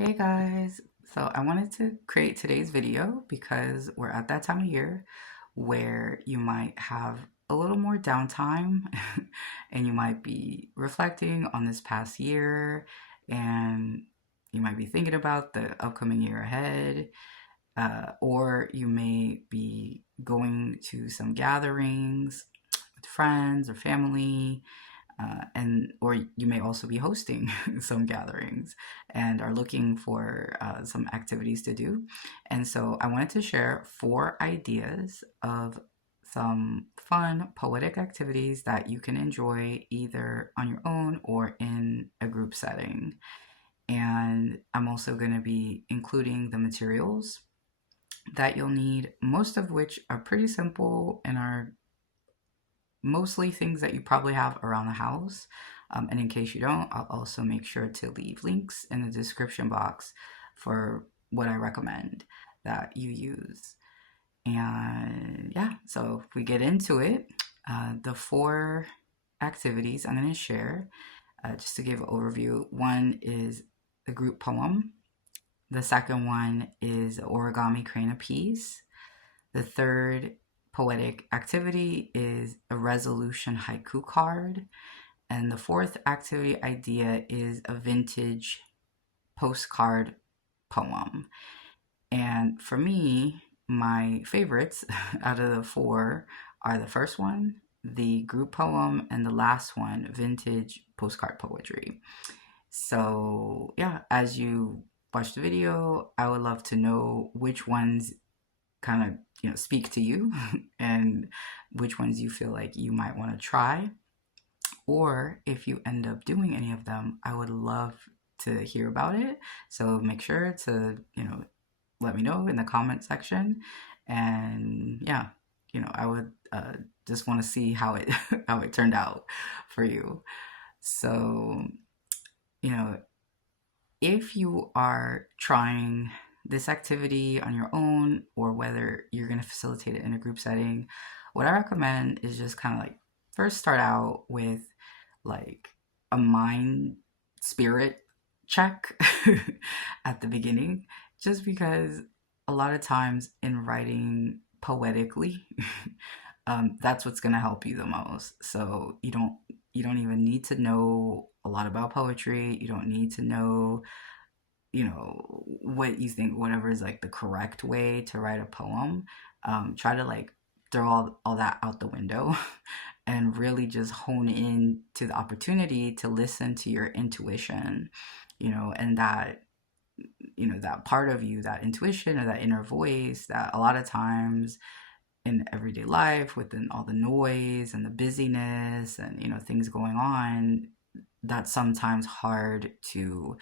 Hey guys, so I wanted to create today's video because we're at that time of year where you might have a little more downtime and you might be reflecting on this past year and you might be thinking about the upcoming year ahead, or you may be going to some gatherings with friends or family, and or you may also be hosting some gatherings and are looking for some activities to do. And so I wanted to share 4 ideas of some fun poetic activities that you can enjoy either on your own or in a group setting. And I'm also going to be including the materials that you'll need, most of which are pretty simple and are mostly things that you probably have around the house. And in case you don't, I'll also make sure to leave links in the description box for what I recommend that you use. And yeah, so if we get into it, the 4 activities I'm going to share, just to give an overview. One is the group poem. The second one is the Origami Crane of Peace. The third poetic activity is a resolution haiku card. And the fourth activity idea is a vintage postcard poem. And for me, my favorites out of the 4 are the first one, the group poem, and the last one, vintage postcard poetry. So, yeah, as you watch the video, I would love to know which ones kind of speak to you and which ones you feel like you might want to try, or if you end up doing any of them, I would love to hear about it. So make sure to let me know in the comment section. And yeah, I would just want to see how it how it turned out for you. So you know if you are trying this activity on your own or whether you're going to facilitate it in a group setting, what I recommend is just kind of like first start out with like a mind spirit check at the beginning, just because a lot of times in writing poetically, that's what's going to help you the most. So you don't even need to know a lot about poetry. You don't need to know what you think, whatever is like the correct way to write a poem. Try to like throw all that out the window and really just hone in to the opportunity to listen to your intuition, and that part of you, that intuition or that inner voice that a lot of times in everyday life, within all the noise and the busyness and things going on, that's sometimes hard to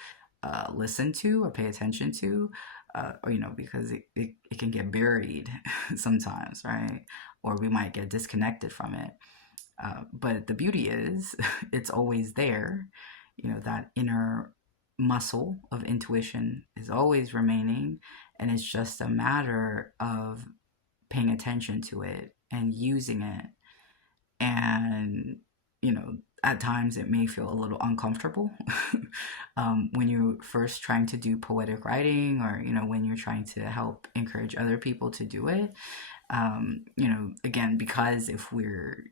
listen to or pay attention to, or because it can get buried sometimes, right? Or we might get disconnected from it. But the beauty is it's always there. That inner muscle of intuition is always remaining, and it's just a matter of paying attention to it and using it. And at times it may feel a little uncomfortable when you're first trying to do poetic writing, or when you're trying to help encourage other people to do it. Again, because if we're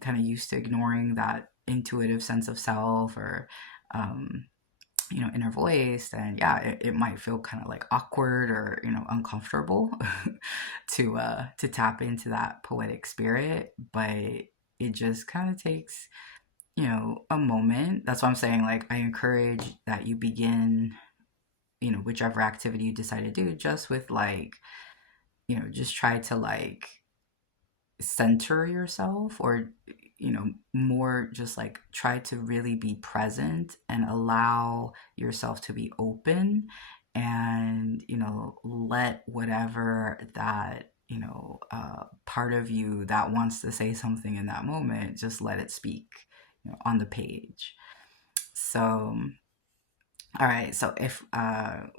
kind of used to ignoring that intuitive sense of self, or inner voice, then yeah, it might feel kind of like awkward or uncomfortable to tap into that poetic spirit. But it just kind of takes a moment. That's why I'm saying, like, I encourage that you begin whichever activity you decide to do, just with like just try to like center yourself, or more just like try to really be present and allow yourself to be open, and let whatever that part of you that wants to say something in that moment, just let it speak on the page. So all right, so if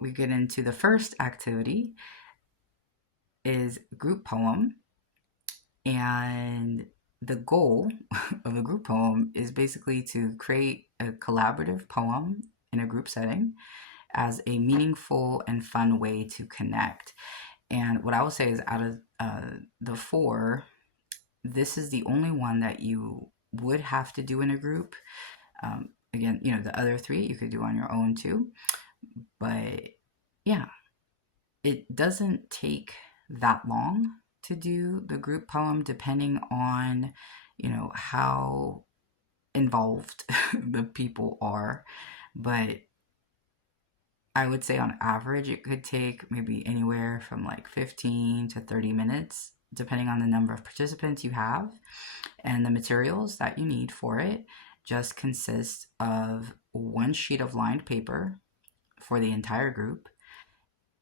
we get into the first activity, is group poem. And the goal of the group poem is basically to create a collaborative poem in a group setting. as a meaningful and fun way to connect. And what I will say is, out of the four, this is the only one that you would have to do in a group. Again, the other three you could do on your own too. But yeah, it doesn't take that long to do the group poem, depending on, how involved the people are. But I would say on average, it could take maybe anywhere from like 15 to 30 minutes, depending on the number of participants you have. And the materials that you need for it just consist of one sheet of lined paper for the entire group,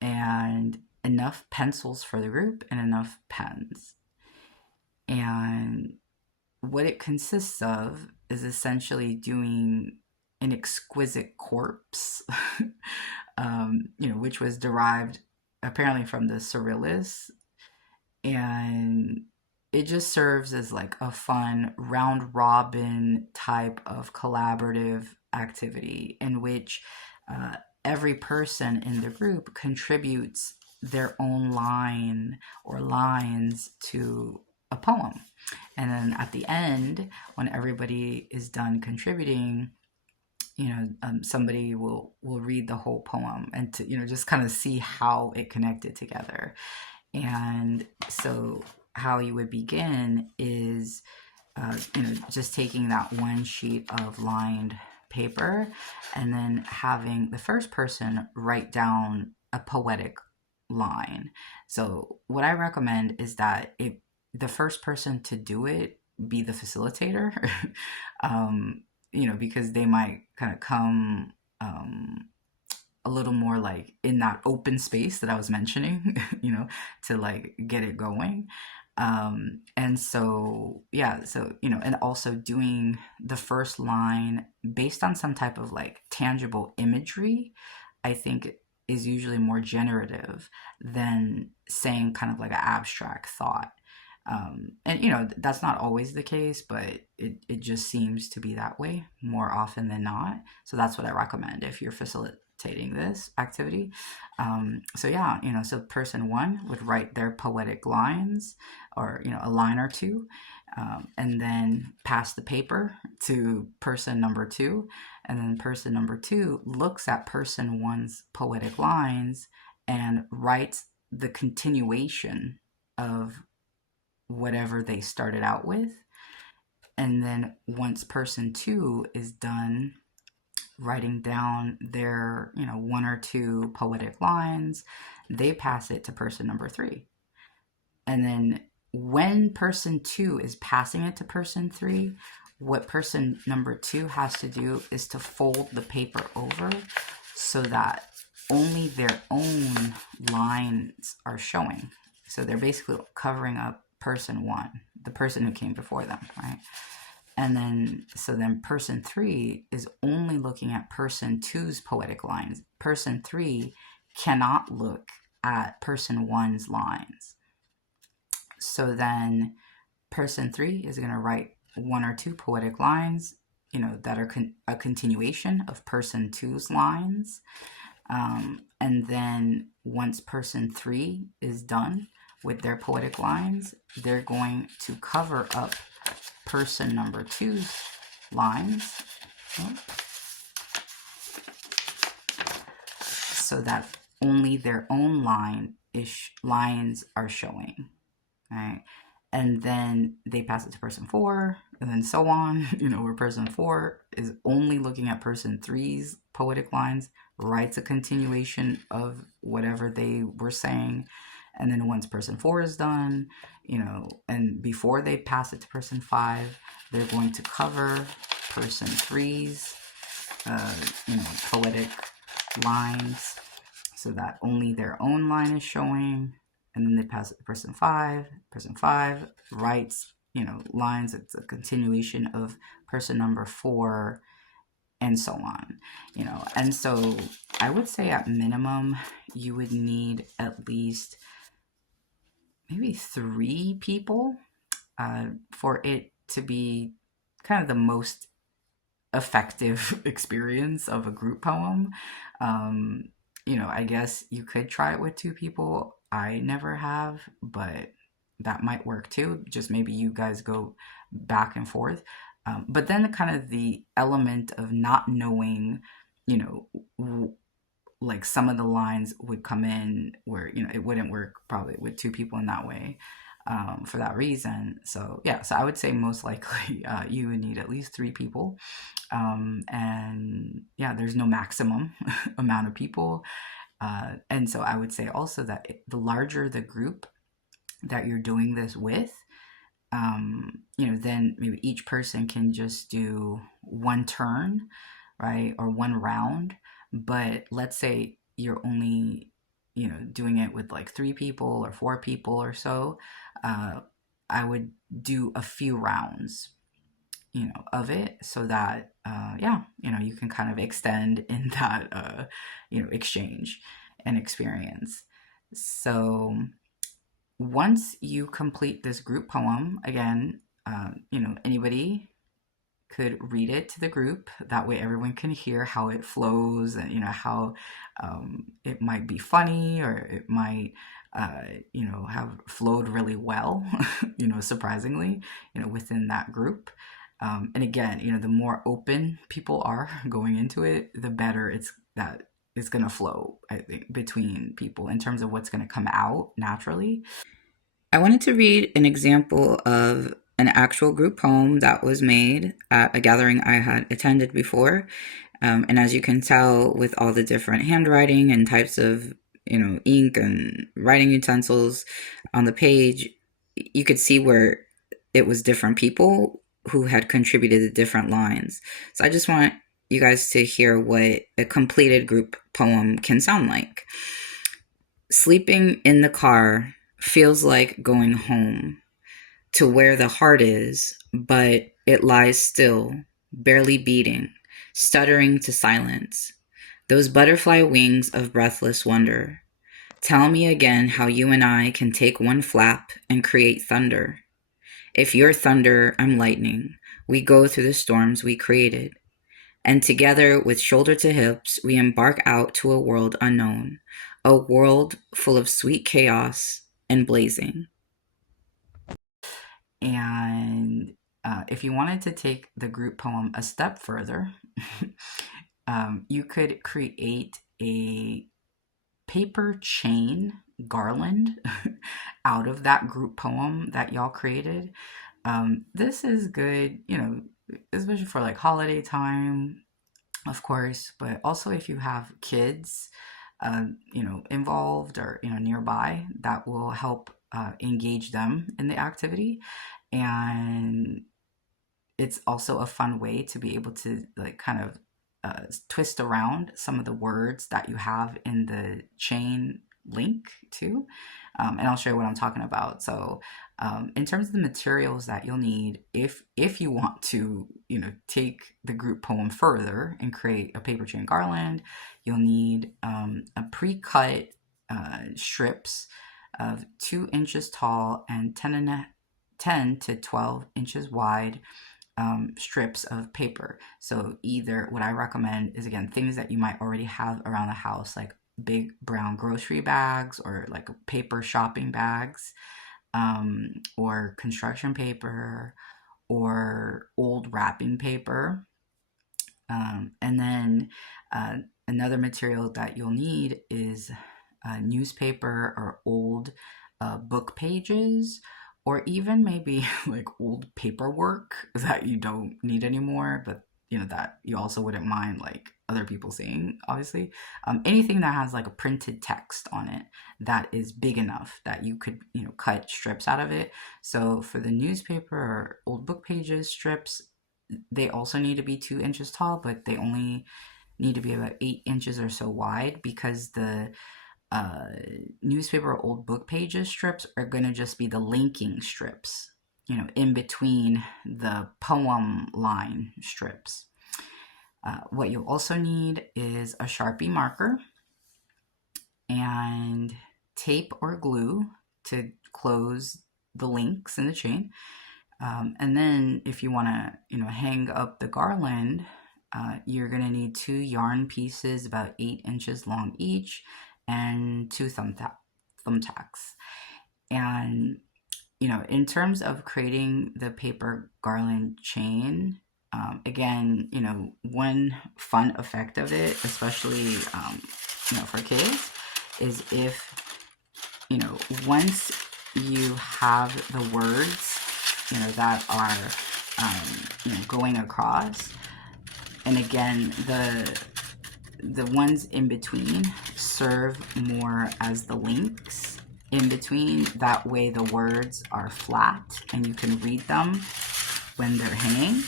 and enough pencils for the group, and enough pens. And what it consists of is essentially doing an exquisite corpse, which was derived apparently from the Surrealists. And it just serves as like a fun round robin type of collaborative activity in which every person in the group contributes their own line or lines to a poem. And then at the end, when everybody is done contributing, somebody will read the whole poem, and to just kind of see how it connected together. And so how you would begin is just taking that one sheet of lined paper and then having the first person write down a poetic line. So what I recommend is that the first person to do it be the facilitator, because they might kind of come a little more like in that open space that I was mentioning, to like get it going. And so, yeah, and also doing the first line based on some type of like tangible imagery, I think is usually more generative than saying kind of like an abstract thought. And that's not always the case, but it just seems to be that way more often than not. So that's what I recommend if you're facilitating this activity. So yeah, so person one would write their poetic lines, or a line or two, and then pass the paper to person number two, and then person number two looks at person one's poetic lines and writes the continuation of whatever they started out with. And then once person two is done writing down their one or two poetic lines, they pass it to person number three. And then when person two is passing it to person three, what person number two has to do is to fold the paper over so that only their own lines are showing. So they're basically covering up person one, the person who came before them, right? And then, so then person three is only looking at person two's poetic lines. Person three cannot look at person one's lines. So then person three is going to write one or two poetic lines, that are a continuation of person two's lines. And then once person three is done with their poetic lines, they're going to cover up person number two's lines, so that only their own lines are showing, right? And then they pass it to person four, and then so on, where person four is only looking at person three's poetic lines, writes a continuation of whatever they were saying. And then once person four is done, and before they pass it to person five, they're going to cover person three's, poetic lines, so that only their own line is showing. And then they pass it to person five. Person five writes, lines. It's a continuation of person number four, and so on, And so I would say at minimum, you would need at least maybe 3 people for it to be kind of the most effective experience of a group poem. Um, I guess you could try it with two people. I never have, but that might work too. Just maybe you guys go back and forth. But then kind of the element of not knowing, you know, like some of the lines would come in where it wouldn't work probably with two people in that way, for that reason. So yeah, so I would say most likely you would need at least three people, and yeah, there's no maximum amount of people, and so I would say also that the larger the group that you're doing this with, then maybe each person can just do one turn, right? Or one round. But let's say you're only, doing it with like three people or four people or so. Uh, I would do a few rounds, of it so that, yeah, you can kind of extend in that, exchange and experience. So once you complete this group poem, again, anybody could read it to the group. That way, everyone can hear how it flows, and how, it might be funny, or it might, have flowed really well, surprisingly, within that group. And again, the more open people are going into it, the better it's going to flow, I think, between people in terms of what's going to come out naturally. I wanted to read an example of an actual group poem that was made at a gathering I had attended before. And as you can tell, with all the different handwriting and types of, ink and writing utensils on the page, you could see where it was different people who had contributed the different lines. So I just want you guys to hear what a completed group poem can sound like. Sleeping in the car feels like going home to where the heart is, but it lies still, barely beating, stuttering to silence. Those butterfly wings of breathless wonder. Tell me again how you and I can take one flap and create thunder. If you're thunder, I'm lightning. We go through the storms we created. And together, with shoulder to hips, we embark out to a world unknown, a world full of sweet chaos and blazing. And if you wanted to take the group poem a step further, you could create a paper chain garland out of that group poem that y'all created. This is good, especially for like holiday time, of course, but also if you have kids, involved, or, nearby, that will help engage them in the activity. And it's also a fun way to be able to like kind of twist around some of the words that you have in the chain link too. And I'll show you what I'm talking about. So in terms of the materials that you'll need, if you want to, take the group poem further and create a paper chain garland, you'll need a pre-cut strips of 2 inches tall and 10 to 12 inches wide strips of paper. So either what I recommend is, again, things that you might already have around the house, like big brown grocery bags, or like paper shopping bags, or construction paper, or old wrapping paper. And then another material that you'll need is newspaper or old book pages, or even maybe like old paperwork that you don't need anymore, but that you also wouldn't mind like other people seeing, obviously. Anything that has like a printed text on it that is big enough that you could cut strips out of it. So for the newspaper or old book pages strips, they also need to be 2 inches tall, but they only need to be about 8 inches or so wide, because the newspaper or old book pages strips are going to just be the linking strips, in between the poem line strips. What you'll also need is a Sharpie marker and tape or glue to close the links in the chain. And then if you want to, hang up the garland, You're going to need 2 yarn pieces about 8 inches long each, and 2 thumbtacks. And in terms of creating the paper garland chain, again, one fun effect of it, especially, for kids, is if, once you have the words, that are, going across, and again, the ones in between serve more as the links in between. That way the words are flat and you can read them when they're hanging,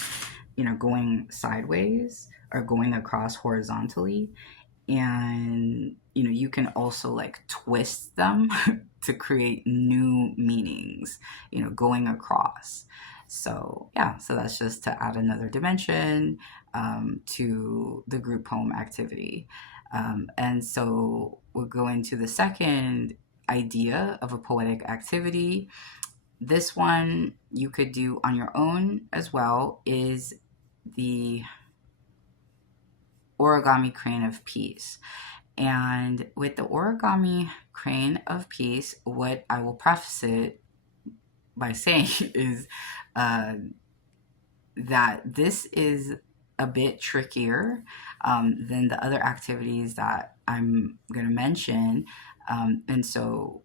going sideways or going across horizontally. And you can also like twist them to create new meanings, going across. So yeah, so that's just to add another dimension to the group poem activity. And so we'll go into the second idea of a poetic activity. This one you could do on your own as well, is the Origami Crane of Peace. And with the Origami Crane of Peace, what I will preface it by saying is that this is a bit trickier than the other activities that I'm going to mention. And so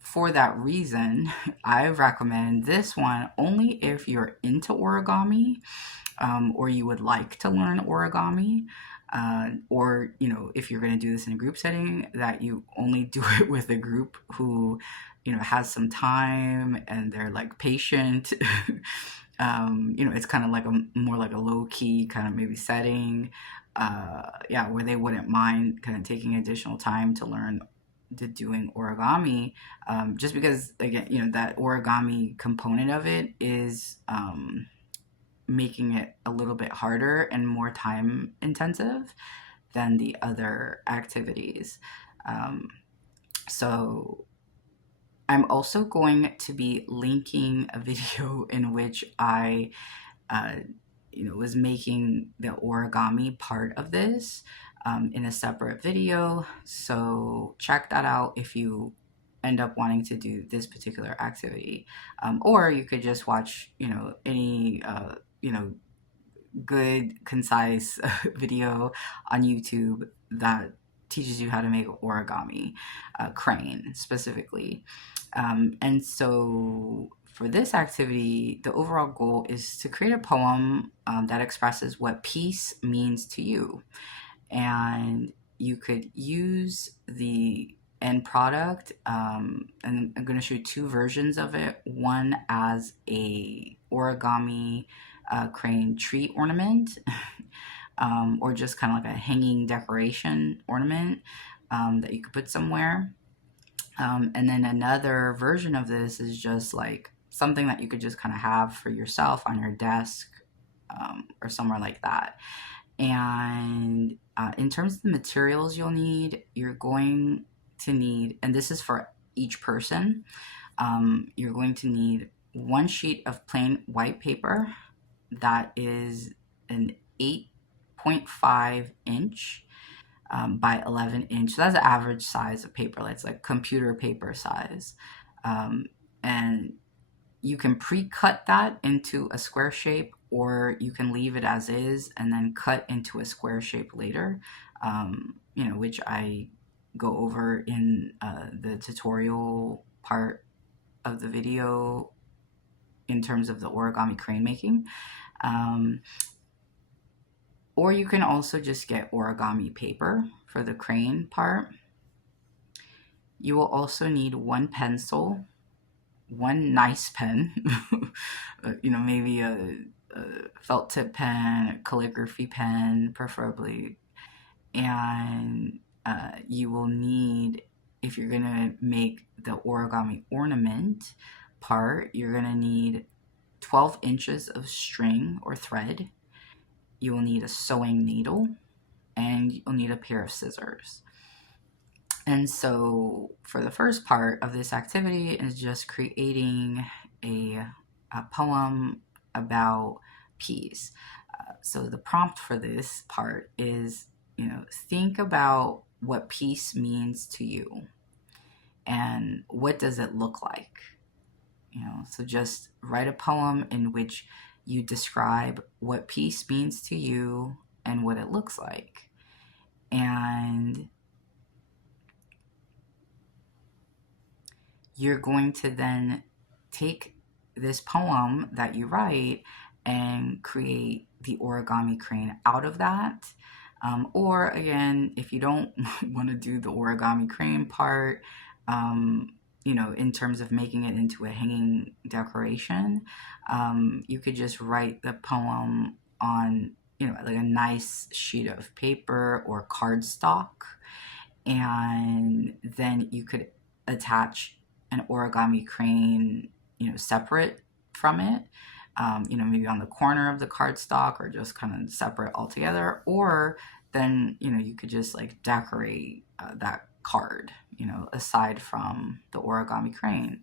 for that reason, I recommend this one only if you're into origami, or you would like to learn origami, or if you're going to do this in a group setting, that you only do it with a group who has some time and they're like patient. It's kind of like more like a low-key kind of maybe setting, where they wouldn't mind kind of taking additional time to learn to doing origami, just because again, that origami component of it is making it a little bit harder and more time intensive than the other activities. So I'm also going to be linking a video in which I was making the origami part of this in a separate video. So check that out if you end up wanting to do this particular activity. Or you could just watch, any, good, concise video on YouTube that teaches you how to make origami crane specifically. And so for this activity, the overall goal is to create a poem that expresses what peace means to you. And you could use the end product, and I'm going to show 2 versions of it. One as a origami crane tree ornament, or just kind of like a hanging decoration ornament that you could put somewhere. And then another version of this is just like something that you could just kind of have for yourself on your desk, or somewhere like that. And in terms of the materials you'll need, you're going to need, and this is for each person, you're going to need 1 sheet of plain white paper that is an 8.5 inch by 11 inch. So that's the average size of paper. It's like computer paper size. And you can pre-cut that into a square shape, or you can leave it as is and then cut into a square shape later, which I go over in the tutorial part of the video in terms of the origami crane making. Or you can also just get origami paper for the crane part. You will also need 1 pencil, 1 nice pen, maybe a felt tip pen, a calligraphy pen, preferably. And you will need, if you're going to make the origami ornament part, you're going to need 12 inches of string or thread. You will need a sewing needle, and you'll need a pair of scissors. And so for the first part of this activity is just creating a poem about peace. So the prompt for this part is, think about what peace means to you and what does it look like. So just write a poem in which you describe what peace means to you and what it looks like. And you're going to then take this poem that you write and create the origami crane out of that. Or again, if you don't want to do the origami crane part, in terms of making it into a hanging decoration, you could just write the poem on, like a nice sheet of paper or cardstock, and then you could attach an origami crane, separate from it, maybe on the corner of the cardstock or just kind of separate altogether. Or then, you could just like decorate that card, aside from the origami crane.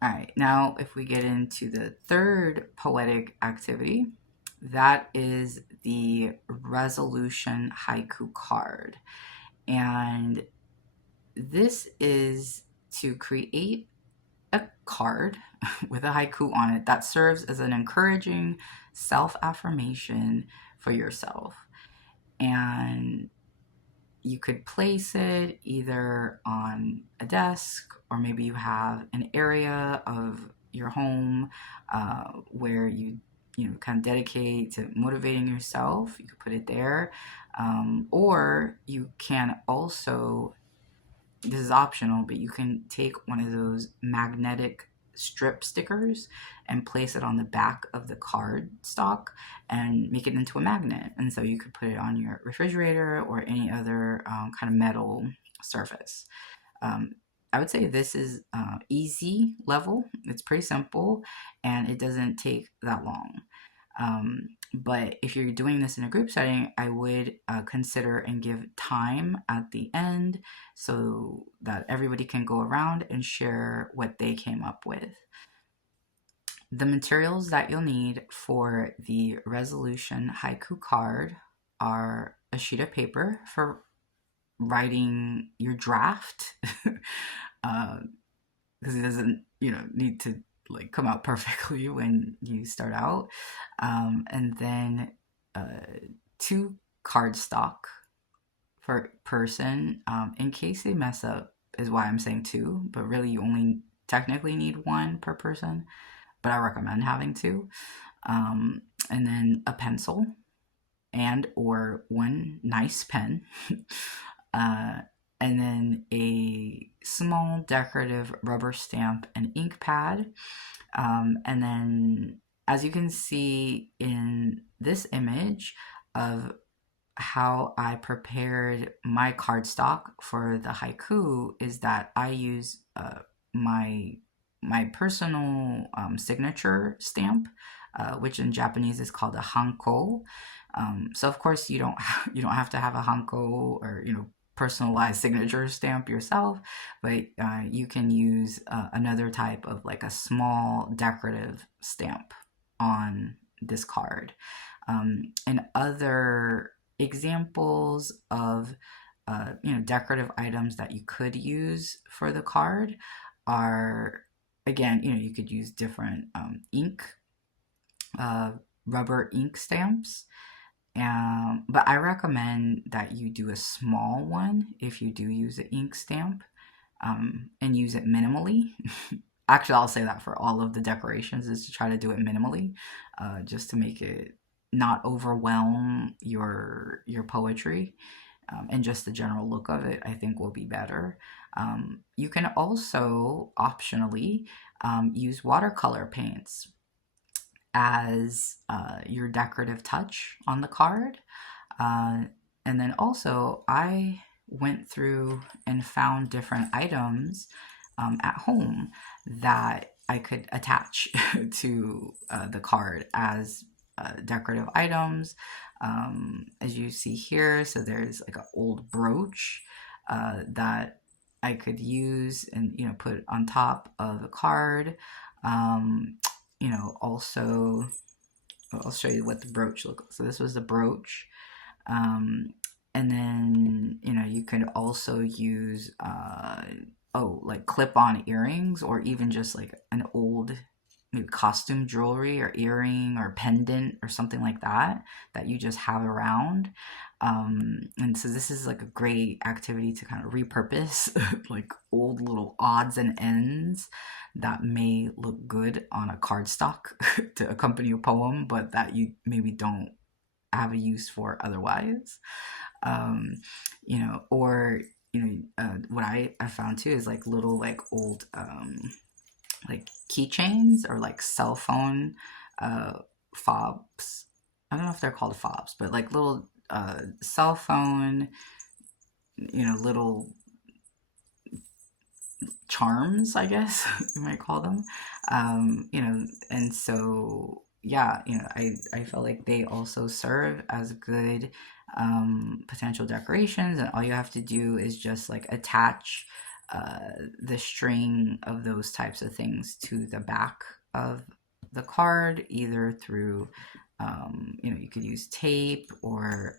All right, now if we get into the third poetic activity, that is the resolution haiku card. And this is to create a card with a haiku on it that serves as an encouraging self-affirmation for yourself. And you could place it either on a desk, or maybe you have an area of your home where you kind of dedicate to motivating yourself. You could put it there, or you can also, this is optional, but you can take one of those magnetic strip stickers and place it on the back of the card stock and make it into a magnet. And so you could put it on your refrigerator or any other kind of metal surface. I would say this is easy level. It's pretty simple and it doesn't take that long. But if you're doing this in a group setting, I would consider and give time at the end so that everybody can go around and share what they came up with. The materials that you'll need for the resolution haiku card are a sheet of paper for writing your draft, because it doesn't, need to like come out perfectly when you start out. And then 2 cardstock per person, in case they mess up, is why I'm saying 2, but really you only technically need 1 per person, but I recommend having 2. And then a pencil and or 1 nice pen. And then a small decorative rubber stamp and ink pad. And then, as you can see in this image of how I prepared my cardstock for the haiku, is that I use my personal signature stamp, which in Japanese is called a hanko. So of course you don't have to have a hanko or personalized signature stamp yourself, but you can use another type of like a small decorative stamp on this card. And other examples of decorative items that you could use for the card are, again, you could use different ink, rubber ink stamps. But I recommend that you do a small one if you do use an ink stamp, and use it minimally. Actually, I'll say that for all of the decorations, is to try to do it minimally, just to make it not overwhelm your poetry, and just the general look of it, I think, will be better. You can also optionally use watercolor paints as your decorative touch on the card. And then also, I went through and found different items at home that I could attach to the card as decorative items. As you see here, so there's like an old brooch that I could use and put on top of the card. Also I'll show you what the brooch looked like. So this was the brooch. Um, and then, you could also use, like clip-on earrings, or even just like an old maybe costume jewelry or earring or pendant or something like that that you just have around. And so this is like a great activity to kind of repurpose like old little odds and ends that may look good on a cardstock to accompany a poem, but that you maybe don't have a use for otherwise. um, or what I found too is like little like old like keychains or like cell phone uh, fobs. I don't know if they're called fobs, but like little cell phone, little charms, I guess you might call them. And so yeah, I felt like they also serve as good potential decorations, and all you have to do is just like attach the string of those types of things to the back of the card, either through you could use tape or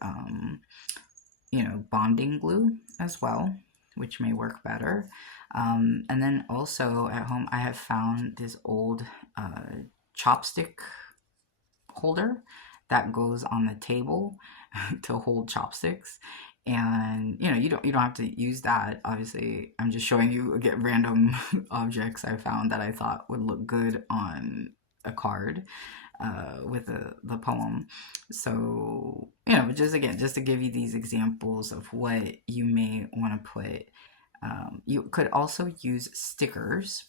bonding glue as well, which may work better. And then also at home, I have found this old chopstick holder that goes on the table to hold chopsticks. And you don't have to use that. Obviously, I'm just showing you again random objects I found that I thought would look good on a card with the poem. So, just to give you these examples of what you may want to put. You could also use stickers.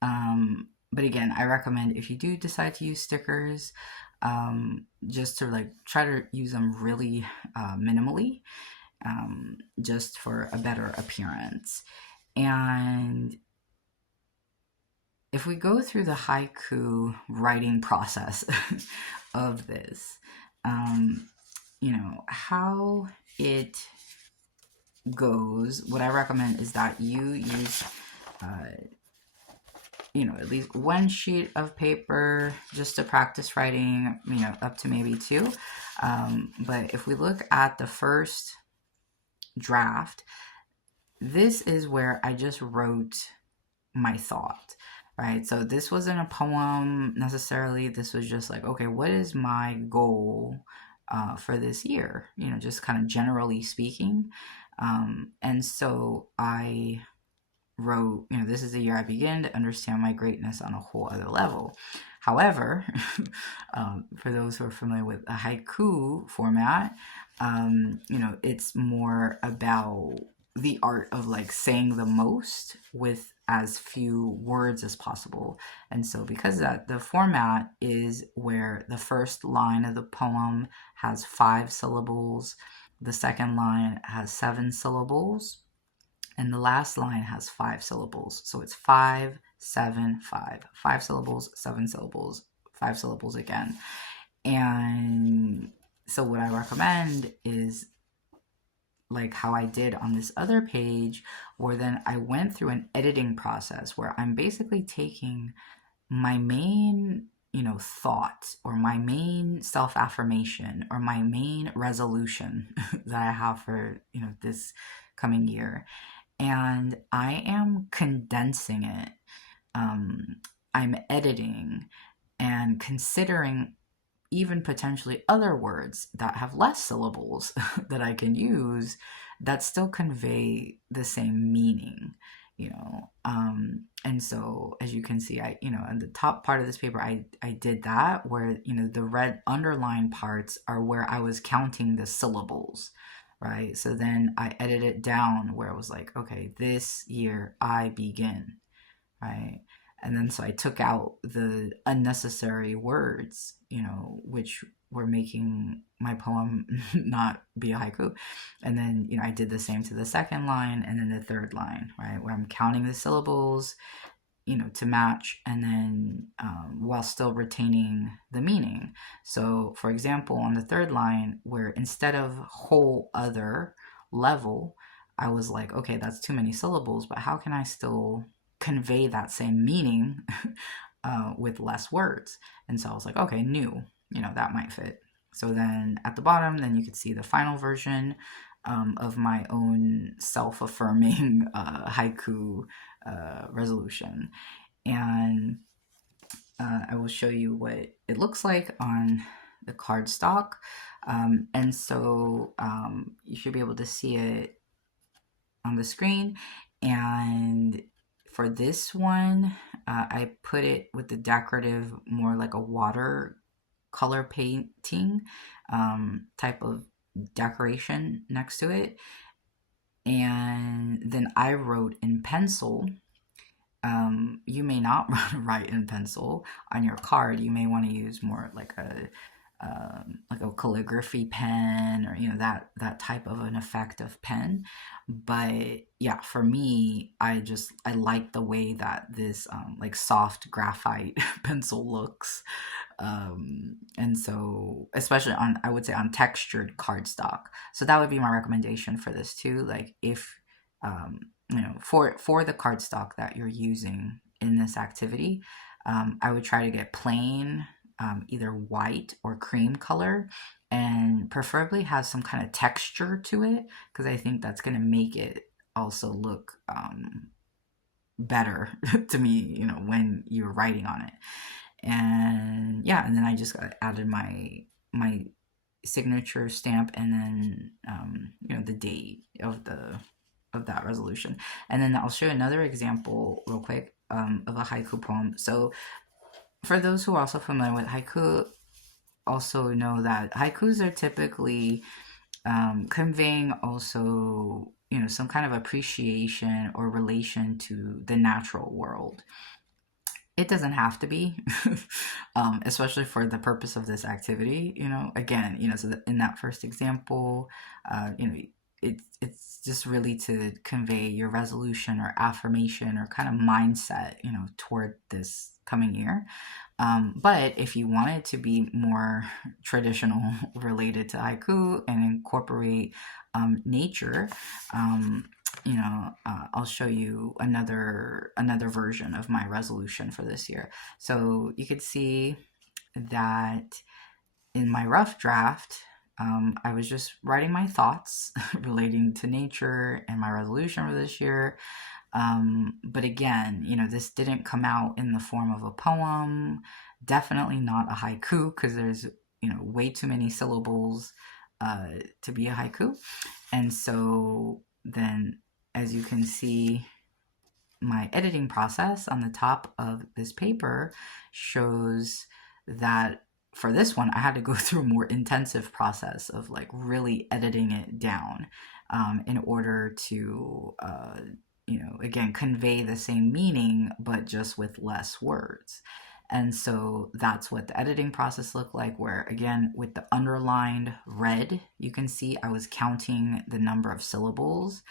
But again, I recommend if you do decide to use stickers, just to like try to use them really minimally, just for a better appearance. And if we go through the haiku writing process of this, how it goes, what I recommend is that you use, at least one sheet of paper just to practice writing, up to maybe two. But if we look at the first draft, this is where I just wrote my thought. Right, so this wasn't a poem necessarily. This was just like, okay, what is my goal for this year? Just kind of generally speaking. And so I wrote, this is the year I begin to understand my greatness on a whole other level. However, for those who are familiar with a haiku format, it's more about the art of like saying the most with as few words as possible. And so because of that, the format is where the first line of the poem has 5 syllables, the second line has 7 syllables, and the last line has 5 syllables. So it's 5, 7, 5. 5 syllables, 7 syllables, 5 syllables again. And so what I recommend is like how I did on this other page, where then I went through an editing process where I'm basically taking my main, thought, or my main self-affirmation, or my main resolution that I have for, this coming year, and I am condensing it. I'm editing and considering even potentially other words that have less syllables that I can use that still convey the same meaning, and so as you can see, I, on the top part of this paper, I did that where, the red underline parts are where I was counting the syllables, right? So then I edited it down where it was like, okay, this year I begin, right? And then so I took out the unnecessary words, which were making my poem not be a haiku. And then, I did the same to the second line and then the third line, right? Where I'm counting the syllables, to match, and then while still retaining the meaning. So, for example, on the third line, where instead of whole other level, I was like, okay, that's too many syllables, but how can I still convey that same meaning with less words? And so I was like, okay, new. that might fit. So then at the bottom, then you could see the final version of my own self-affirming haiku resolution. And I will show you what it looks like on the cardstock. And so you should be able to see it on the screen. And for this one, I put it with the decorative, more like a water color painting type of decoration next to it. And then I wrote in pencil. You may not write in pencil on your card. You may want to use more like a calligraphy pen, or that type of an effective pen. But yeah, for me, I like the way that this like soft graphite pencil looks. And so especially on, I would say, on textured cardstock. So that would be my recommendation for this too. Like if for the cardstock that you're using in this activity, I would try to get plain, either white or cream color, and preferably have some kind of texture to it, because I think that's going to make it also look better to me, when you're writing on it. And yeah, and then I just added my signature stamp, and then the date of that resolution. And then I'll show you another example real quick of a haiku poem. So for those who are also familiar with haiku, also know that haikus are typically conveying also some kind of appreciation or relation to the natural world. It doesn't have to be, especially for the purpose of this activity. Again, so in that first example, it's just really to convey your resolution or affirmation or kind of mindset, toward this coming year. But if you want it to be more traditional related to haiku and incorporate nature, I'll show you another version of my resolution for this year. So you could see that in my rough draft, I was just writing my thoughts relating to nature and my resolution for this year. But again, this didn't come out in the form of a poem, definitely not a haiku, because there's, way too many syllables to be a haiku. And so then, as you can see, my editing process on the top of this paper shows that for this one, I had to go through a more intensive process of like really editing it down in order to, again, convey the same meaning, but just with less words. And so that's what the editing process looked like, where again, with the underlined red, you can see I was counting the number of syllables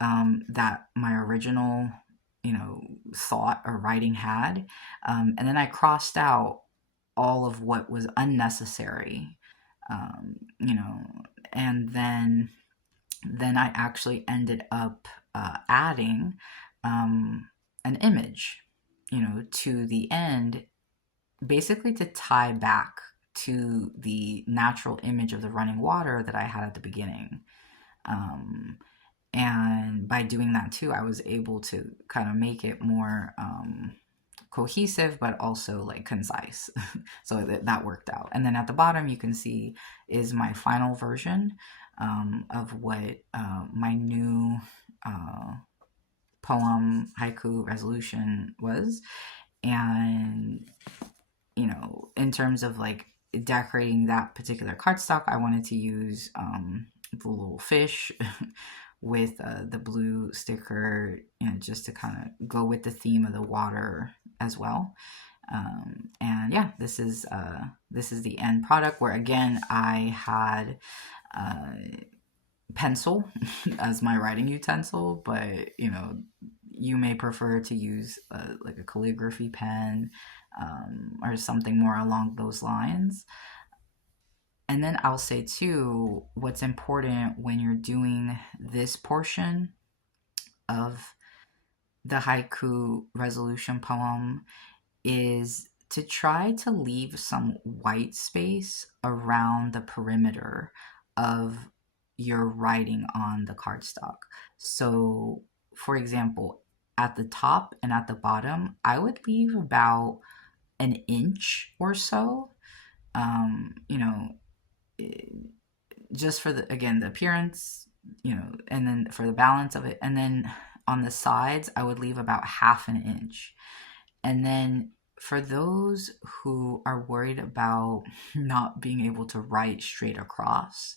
that my original, thought or writing had. And then I crossed out all of what was unnecessary, and then I actually ended up adding an image, to the end, basically to tie back to the natural image of the running water that I had at the beginning. And by doing that too, I was able to kind of make it more cohesive, but also like concise. So that worked out. And then at the bottom, you can see is my final version of what my new poem haiku resolution was. And, in terms of like decorating that particular cardstock, I wanted to use the little fish with the blue sticker, just to kind of go with the theme of the water as well. And yeah, this is the end product, where again I had pencil as my writing utensil, but you may prefer to use like a calligraphy pen or something more along those lines. And then I'll say too, what's important when you're doing this portion of the haiku resolution poem is to try to leave some white space around the perimeter of your writing on the cardstock. So, for example, at the top and at the bottom, I would leave about an inch or so. You know, just for the, again, the appearance, and then for the balance of it. And then on the sides, I would leave about half an inch. And then for those who are worried about not being able to write straight across,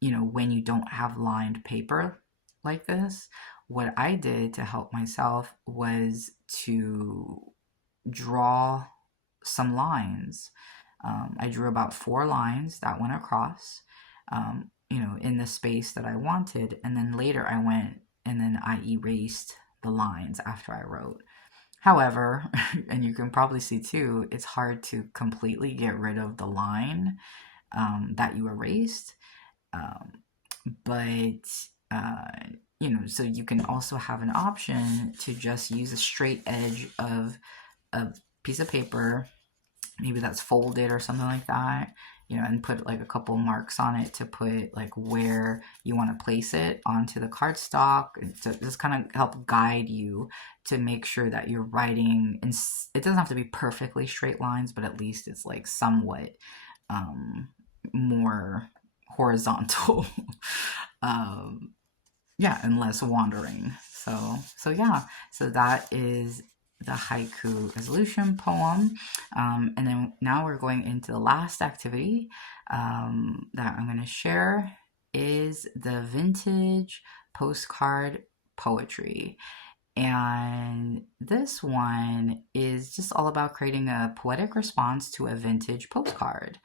when you don't have lined paper like this, what I did to help myself was to draw some lines. I drew about 4 lines that went across, in the space that I wanted. And then later I went and then I erased the lines after I wrote. However, and you can probably see too, it's hard to completely get rid of the line that you erased. Um, but, so you can also have an option to just use a straight edge of a piece of paper, maybe that's folded or something like that, and put like a couple marks on it to put like where you want to place it onto the cardstock, to just kind of help guide you to make sure that you're writing. And it doesn't have to be perfectly straight lines, but at least it's like somewhat more horizontal. And less wandering. So yeah, so that is the haiku resolution poem. And then now we're going into the last activity that I'm going to share is the vintage postcard poetry. And this one is just all about creating a poetic response to a vintage postcard.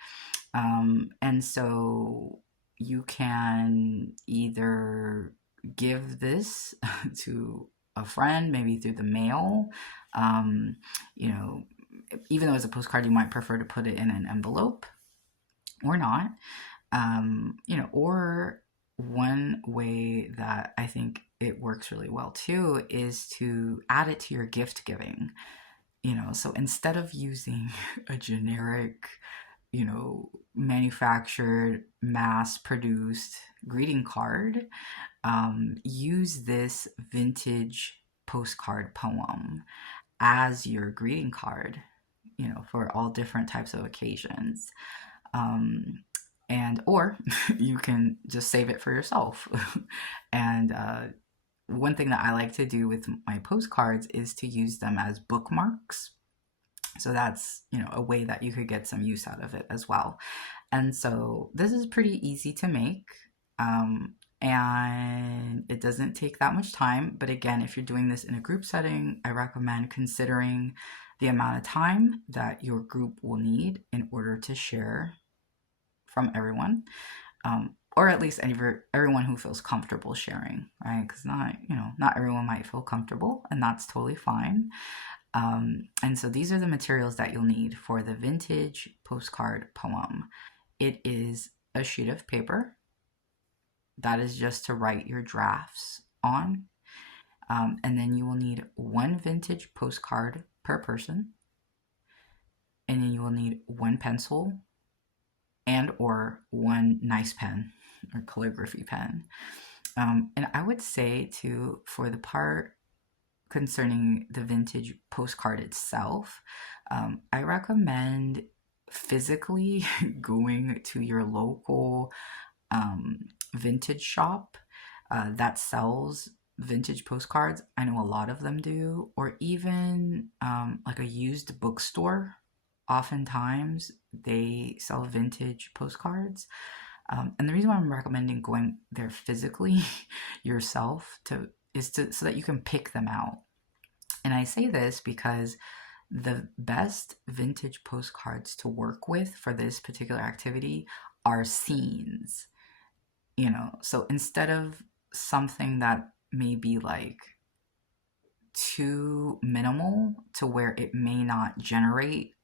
And so you can either give this to a friend, maybe through the mail. Even though it's a postcard, you might prefer to put it in an envelope or not. Or one way that I think it works really well too is to add it to your gift giving. So instead of using a generic, manufactured, mass produced greeting card, use this vintage postcard poem as your greeting card, for all different types of occasions. Or you can just save it for yourself. And one thing that I like to do with my postcards is to use them as bookmarks. So that's, a way that you could get some use out of it as well. And so this is pretty easy to make. And it doesn't take that much time. But again, if you're doing this in a group setting, I recommend considering the amount of time that your group will need in order to share from everyone. Or at least everyone who feels comfortable sharing, right? Because not everyone might feel comfortable, and that's totally fine. And so these are the materials that you'll need for the vintage postcard poem. It is a sheet of paper. That is just to write your drafts on. And then you will need 1 vintage postcard per person. And then you will need 1 pencil and or 1 nice pen or calligraphy pen. And I would say too, for the part concerning the vintage postcard itself, I recommend physically going to your local vintage shop that sells vintage postcards. I know a lot of them do, or even like a used bookstore. Oftentimes they sell vintage postcards. And the reason why I'm recommending going there physically yourself is so that you can pick them out. And I say this because the best vintage postcards to work with for this particular activity are scenes. So instead of something that may be like too minimal to where it may not generate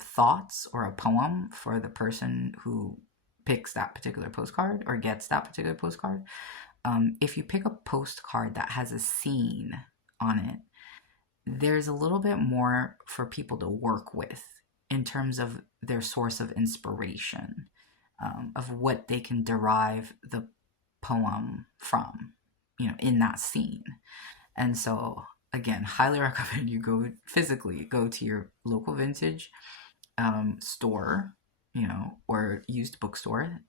thoughts or a poem for the person who picks that particular postcard or gets that particular postcard, if you pick a postcard that has a scene on it, there's a little bit more for people to work with in terms of their source of inspiration, of what they can derive the poem from, in that scene. And so, again, highly recommend you go to your local vintage store, or used bookstore,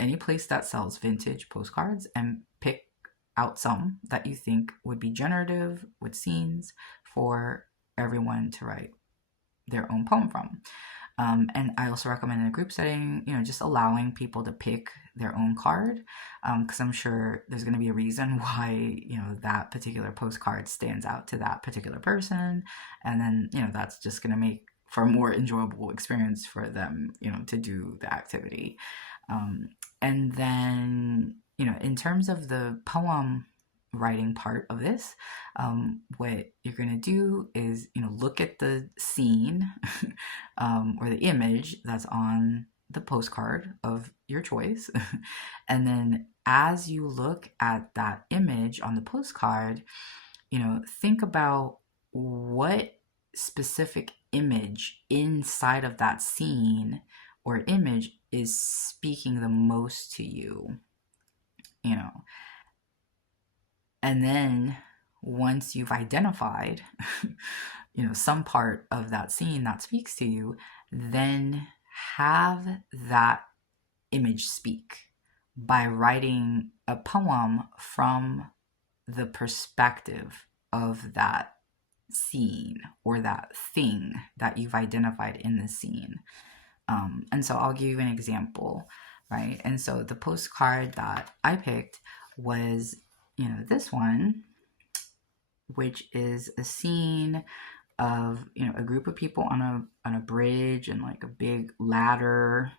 any place that sells vintage postcards, and pick out some that you think would be generative with scenes for everyone to write their own poem from. And I also recommend in a group setting, just allowing people to pick their own card, because I'm sure there's going to be a reason why, that particular postcard stands out to that particular person. And then, that's just going to make for a more enjoyable experience for them, to do the activity. And then, in terms of the poem writing part of this, what you're going to do is, look at the scene or the image that's on the postcard of your choice. And then as you look at that image on the postcard, think about what specific image inside of that scene or image is speaking the most to you, you know. And then once you've identified, some part of that scene that speaks to you, then have that image speak by writing a poem from the perspective of that scene or that thing that you've identified in the scene. And so I'll give you an example, right? And so the postcard that I picked was, this one, which is a scene of, a group of people on a bridge and like a big ladder,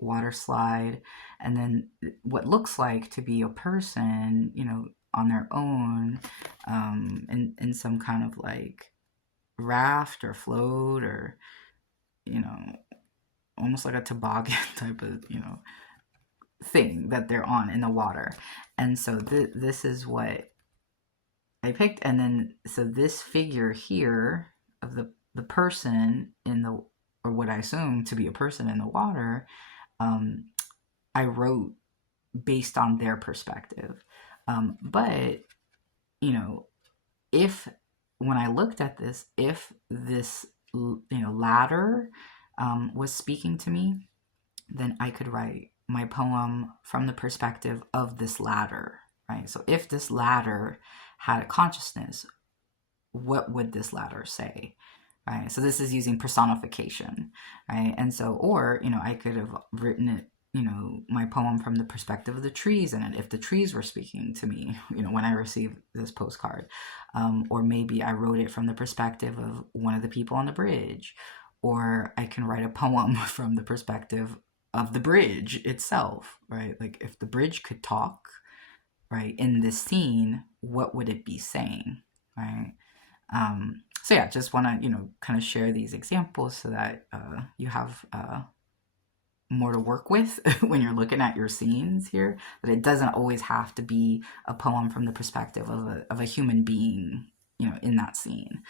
water slide, and then what looks like to be a person, on their own, in some kind of like raft or float, or almost like a toboggan type of thing that they're on in the water. And so this is what I picked. And then so this figure here of the person in the, or what I assume to be a person in the water, I wrote based on their perspective. But if when I looked at this, if this ladder was speaking to me, then I could write my poem from the perspective of this ladder, right? So if this ladder had a consciousness, what would this ladder say, right? So this is using personification, right? And so, or, I could have written it, my poem from the perspective of the trees in it, if the trees were speaking to me, when I received this postcard. Or maybe I wrote it from the perspective of one of the people on the bridge. Or I can write a poem from the perspective of the bridge itself, right? Like if the bridge could talk, right, in this scene, what would it be saying, right? So yeah, just want to, kind of share these examples so that you have more to work with when you're looking at your scenes here, that it doesn't always have to be a poem from the perspective of a human being, in that scene.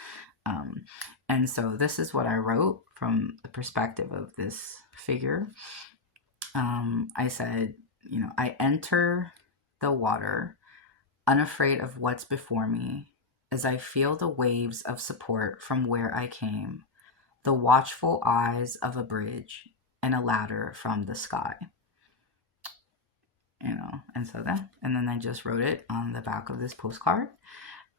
And so this is what I wrote from the perspective of this figure. I said, I enter the water, unafraid of what's before me, as I feel the waves of support from where I came, the watchful eyes of a bridge and a ladder from the sky. And so and then I just wrote it on the back of this postcard.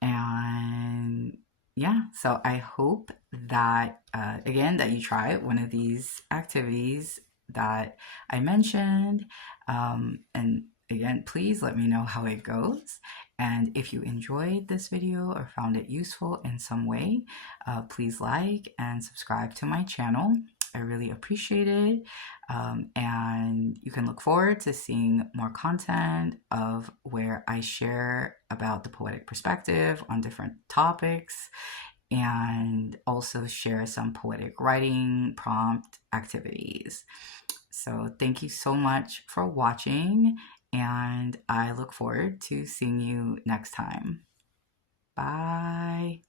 And yeah, so I hope that, again, that you try one of these activities that I mentioned. And again, please let me know how it goes. And if you enjoyed this video or found it useful in some way, please like and subscribe to my channel. I really appreciate it. And you can look forward to seeing more content of where I share about the poetic perspective on different topics, and also share some poetic writing prompt activities. So thank you so much for watching, and I look forward to seeing you next time. Bye.